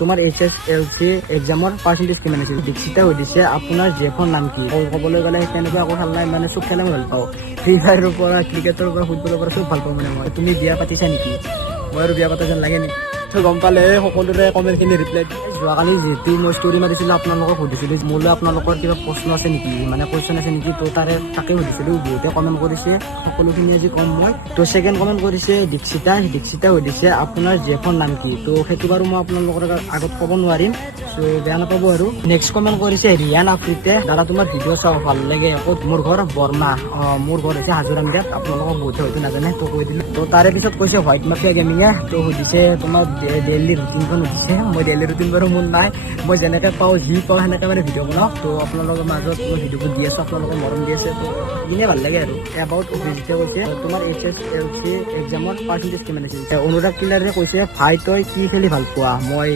তোমাৰ HSLC এক্সামৰ percentage কিমান আছিল? দীক্ষিতা সুধিছে আপোনাৰ জেফৰ নাম কি? ক'বলৈ গ'লে তেনেকুৱা একো ভাল নাই, মানে চব খেলে মই ভাল পাওঁ। ফ্ৰী ফায়াৰৰ পৰা ক্ৰিকেটৰ পৰা ফুটবলৰ পৰা চব ভাল পাওঁ মানে মই। তুমি বিয়া পাতিছা নেকি? মই আৰু বিয়া পাতা যেন লাগে নেকি? গম পালে সকলোৰে কমেণ্টখিনি ৰিপ্লাই যোৱাকালি যিহেতু মই ষ্টৰি মাৰিছিলোঁ আপোনালোকক সুধিছিলোঁ মোলৈ আপোনালোকৰ কিবা প্ৰশ্ন আছে নেকি, মানে কুৱেশ্যন আছে নেকি, তো তাকে সুধিছিলোঁ। বহুতে কমেণ্ট কৰিছে, সকলোখিনি আজি কম মই। তো ছেকেণ্ড কমেণ্ট কৰিছে দীক্ষিতা সুধিছে আপোনাৰ জেফৰ নাম কি? তো সেইটো বাৰু মই আপোনালোকৰ আগত ক'ব নোৱাৰিম, চ' বেয়া নাপাব আৰু। নেক্সট কমেণ্ট কৰিছে ৰিয়ান আফ্ৰিতে, দাদা তোমাৰ ভিডিঅ' চাওঁ ভাল লাগে। ক'ত? মোৰ ঘৰ বৰ্মা। মোৰ ঘৰ হৈছে হাজোৰামদিয়াত, আপোনালোকক বহুতে হয়তো নাজানে, তো কৈ দিলোঁ। তো তাৰে পিছত কৈছে হোৱাইট মাফিয়া গেমিঙে, তো সুধিছে তোমাৰ ডেইলি ৰুটিনখন সুধিছে। মই ডেইলি ৰুটিন বাৰু মোৰ নাই, মই যেনেকৈ পাওঁ যি পাওঁ সেনেকৈ মানে ভিডিঅ' বনাওঁ। তো আপোনালোকৰ মাজত মই ভিডিঅ'বোৰ দি আছোঁ, আপোনালোকে মৰম দি আছে, তো এনেই ভাল লাগে আৰু। এবাউট অভিজিতে কৈছে তোমাৰ HSLC এক্সামৰ পাৰ্চেণ্টেজ কিমান আছিল? অনুৰাগ কিলাৰে কৈছে ভাই তই কি খেলি ভাল পোৱা? মই